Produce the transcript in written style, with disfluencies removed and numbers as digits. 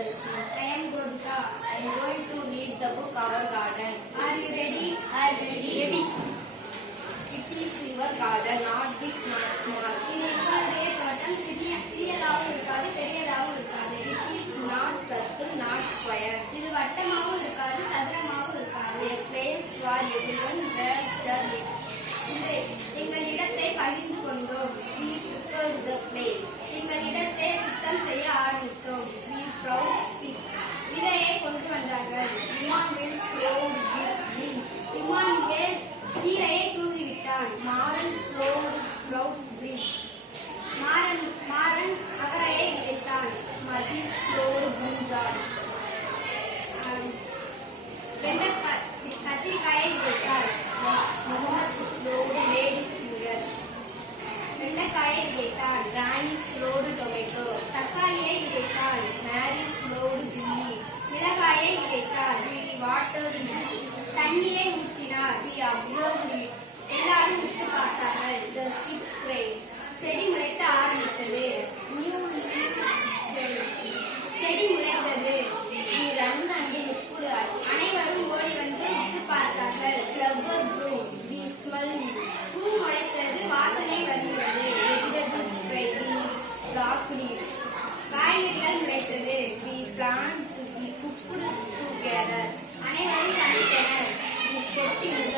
Priyadarshi. I am Godika. I am going to read the book Our Garden. Are you ready? I am ready. It is your garden, not big, not small. இது உங்களுடைய தோட்டம் சிறியதாகவும் இருக்காது பெரியதாகவும் இருக்காது. It is not circle, not square. இது வட்டமாகவும் இருக்காது சதுரமாகவும் இருக்காது. A place for everyone where shall it. எங்கள் இடத்தை பகிர்ந்து கொண்டோம். We prepared the place. எங்கள் இடத்தை சுத்தம் செய்ய ஆரம்பித்தோம். We proud sick. விதையை கொண்டு வந்தார்கள். Emmanuel sowed beans. இம்மானுவேல் கீரையை தூவிவிட்டான். Maran sowed proud beans. Maran அவரையை விதைத்தான். Madi sowed brinjal. கத்திரிக்காயை விதைத்தார். Muhammad sowed lady's finger. வெண்டைக்காயை விதைத்தார். Rani sowed tomato. தக்காளியை விதைத்தார். Mary sowed chilli. மிளகாயை விதைத்தார். We watered it. தண்ணீரை ஊற்றினார். We observed it. எல்லாரும் உற்று பார்த்தார்கள். The sheep prayed. செடி முளைக்க ஆரம்பித்தது. New leaves fell. செடி முளைத்தது. We ran and looked at it. அனைவரும் ஓடி வந்து உற்று பார்த்தார்கள். Flower grew. We smelled it. பூ முளைத்தது. வாசனை வருகிறது. Vegetables spread. We plucked it. காய்கறிகள் முளைத்தது. We planted. We cooked together. அனைவரும் சமைத்தனர். We set it